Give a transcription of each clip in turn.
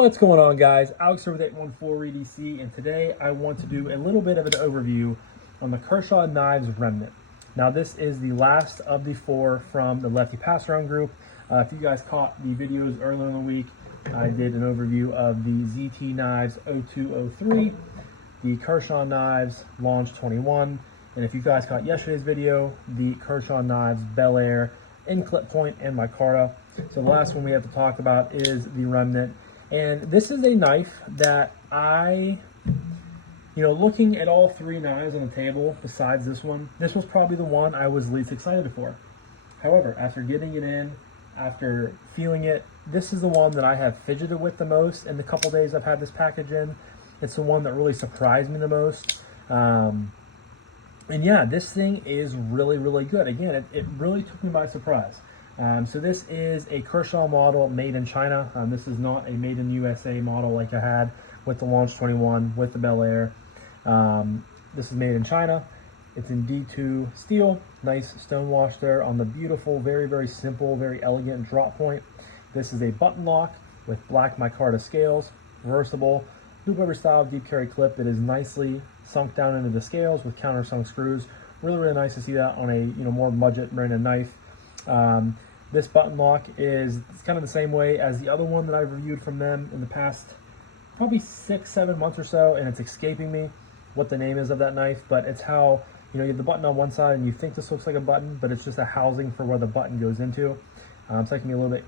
What's going on, guys? Alex here with 814 EDC, and today I want to do a little bit of an overview on the Kershaw Knives Remnant. Now, this is the last of the 4 from the Lefty passaround group. If you guys caught the videos earlier in the week, I did an overview of the ZT Knives 0203, the Kershaw Knives Launch 21, and if you guys caught yesterday's video, the Kershaw Knives Bel Air in clip point and micarta. So the last one we have to talk about is the Remnant. And this is a knife that looking at all 3 knives on the table besides this one, this was probably the one I was least excited for. However, after getting it in, after feeling it, this is the one that I have fidgeted with the most in the couple days I've had this package in. It's the one that really surprised me the most. And yeah, this thing is really, really good. Again, it really took me by surprise. So this is a Kershaw model made in China. This is not a made in USA model like I had with the Launch 21, with the Bel Air. This is made in China. It's in D2 steel, nice stone wash there on the beautiful, very, very simple, very elegant drop point. This is a button lock with black micarta scales, reversible, loop over style deep carry clip that is nicely sunk down into the scales with countersunk screws. Really, really nice to see that on a more budget branded knife. This button lock it's kind of the same way as the other one that I've reviewed from them in the past probably 6-7 months or so, and it's escaping me what the name is of that knife, but it's how you have the button on one side and you think this looks like a button, but it's just a housing for where the button goes into. So that can be a little bit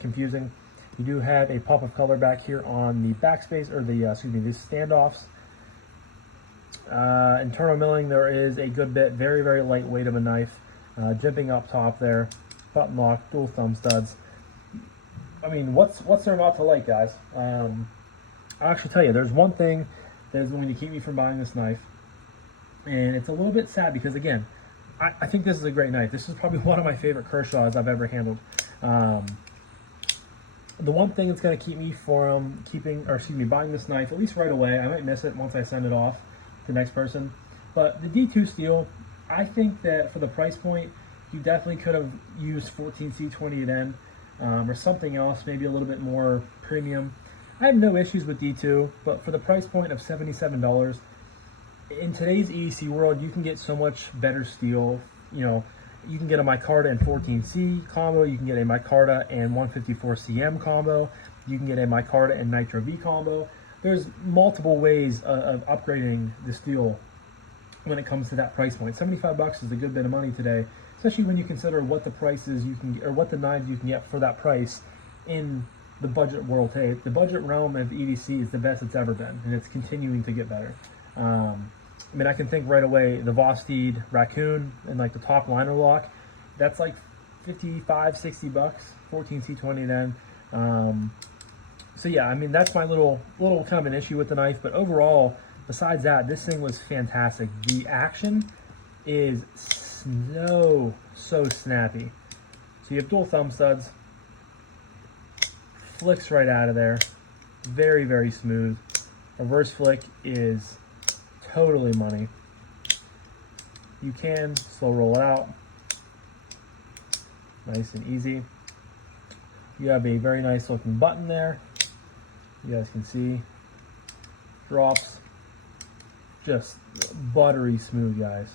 confusing. You do have a pop of color back here on the backspace, or the the standoffs. Internal milling, there is a good bit, very, very lightweight of a knife. Jimping up top there, button lock, dual thumb studs. I mean, what's there not to like, guys? I'll actually tell you, there's one thing that is going to keep me from buying this knife, and it's a little bit sad because, again, I think this is a great knife. This is probably one of my favorite Kershaws I've ever handled. The one thing that's going to keep me from buying this knife, at least right away, I might miss it once I send it off to the next person, but the D2 steel, I think that for the price point, you definitely could have used 14C20 at end, or something else, maybe a little bit more premium. I have no issues with D2, but for the price point of $77, in today's EDC world, you can get so much better steel. You can get a micarta and 14C combo, you can get a micarta and 154CM combo, you can get a micarta and Nitro V combo. There's multiple ways of upgrading the steel when it comes to that price point. $75 is a good bit of money today, especially when you consider what the prices you can, or what the knives you can get for that price in the budget world today. The budget realm of EDC is the best it's ever been, and it's continuing to get better. I mean, I can think right away, the Vosteed Raccoon and like the top liner lock, that's like $55-$60, 14C20 then. So yeah, I mean, that's my little kind of an issue with the knife, but overall, besides that, this thing was fantastic. The action is so snappy. So you have dual thumb studs, flicks right out of there, very, very smooth. Reverse flick is totally money. You can slow roll it out, nice and easy. You have a very nice looking button there. You guys can see, drops, just buttery smooth, guys.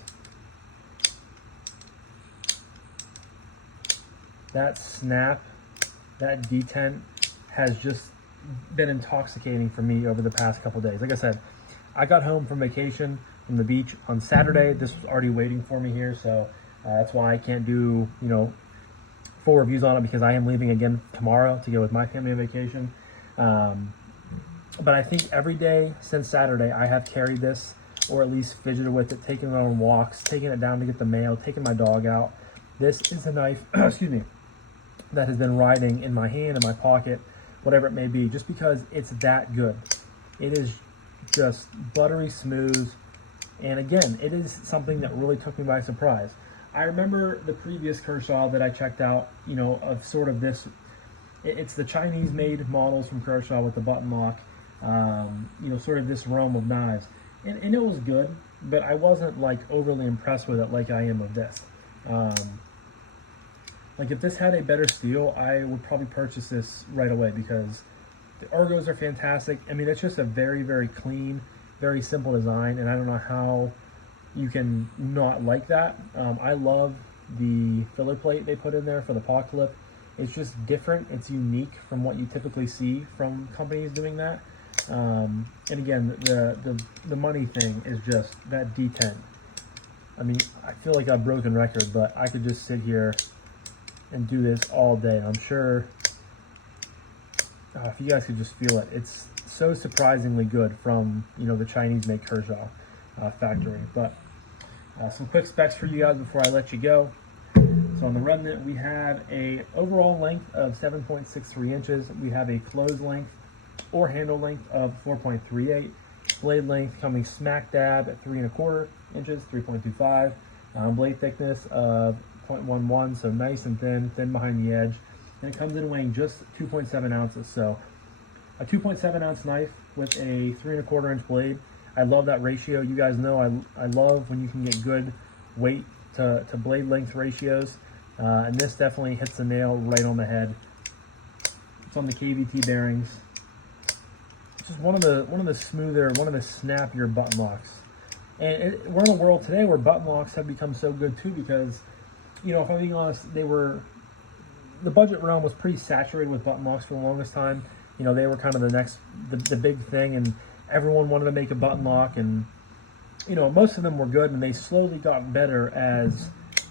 That snap, that detent has just been intoxicating for me over the past couple days. Like I said, I got home from vacation from the beach on Saturday. This was already waiting for me here, so that's why I can't do full reviews on it, because I am leaving again tomorrow to go with my family on vacation. But I think every day since Saturday I have carried this, or at least fidgeted with it, taking it on walks, taking it down to get the mail, taking my dog out. This is a knife, excuse me, that has been riding in my hand, in my pocket, whatever it may be, just because it's that good. It is just buttery smooth, and again, it is something that really took me by surprise. I remember the previous Kershaw that I checked out, of sort of this, it's the Chinese made models from Kershaw with the button lock, sort of this realm of knives, and it was good, but I wasn't like overly impressed with it like I am with this. Like if this had a better steel, I would probably purchase this right away, because The ergos are fantastic. I mean, it's just a very, very clean, very simple design, and I don't know how you can not like that. I love the filler plate they put in there for the paw clip. It's just different. It's unique from what you typically see from companies doing that. And again, the money thing is just that D10. I mean, I feel like a broken record, but I could just sit here and do this all day. I'm sure if you guys could just feel it, it's so surprisingly good from, you know, the Chinese-made Kershaw factory. But some quick specs for you guys before I let you go. So on the Remnant, we have a overall length of 7.63 inches. We have a close length or handle length of 4.38. Blade length coming smack dab at 3¼ inches, 3.25. Blade thickness of 0.11, so nice and thin behind the edge. And it comes in weighing just 2.7 ounces. So a 2.7 ounce knife with a 3¼ inch blade. I love that ratio. You guys know I love when you can get good weight to blade length ratios. And this definitely hits the nail right on the head. It's on the KVT bearings. It's just one of the smoother, one of the snappier button locks. And we're in a world today where button locks have become so good too, because, you know, if I'm being honest, the budget realm was pretty saturated with button locks for the longest time. You know, they were kind of the big thing, and everyone wanted to make a button lock, and, you know, most of them were good, and they slowly got better as,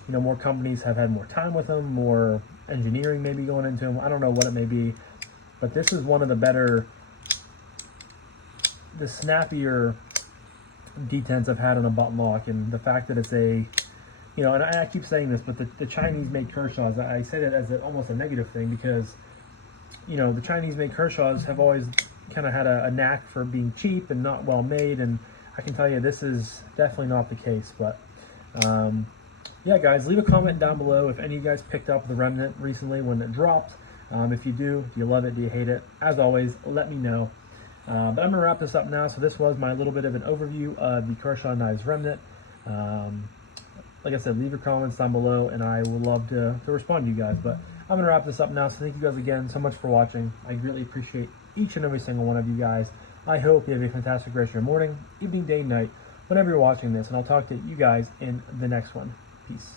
you know, more companies have had more time with them, more engineering maybe going into them. I don't know what it may be, but this is one of the better, the snappier detents I've had on a button lock. And the fact that it's a, you know, and I keep saying this, but the Chinese-made Kershaws, I say that as almost a negative thing, because, you know, the Chinese-made Kershaws have always kind of had a knack for being cheap and not well made, and I can tell you this is definitely not the case. But yeah, guys, leave a comment down below if any of you guys picked up the Remnant recently when it dropped. If you do you love it? Do you hate it? As always, let me know. But I'm going to wrap this up now. So this was my little bit of an overview of the Kershaw Knives Remnant. Like I said, leave your comments down below, and I would love to respond to you guys. But I'm going to wrap this up now. So thank you guys again so much for watching. I greatly appreciate each and every single one of you guys. I hope you have a fantastic rest of your morning, evening, day, night, whenever you're watching this. And I'll talk to you guys in the next one. Peace.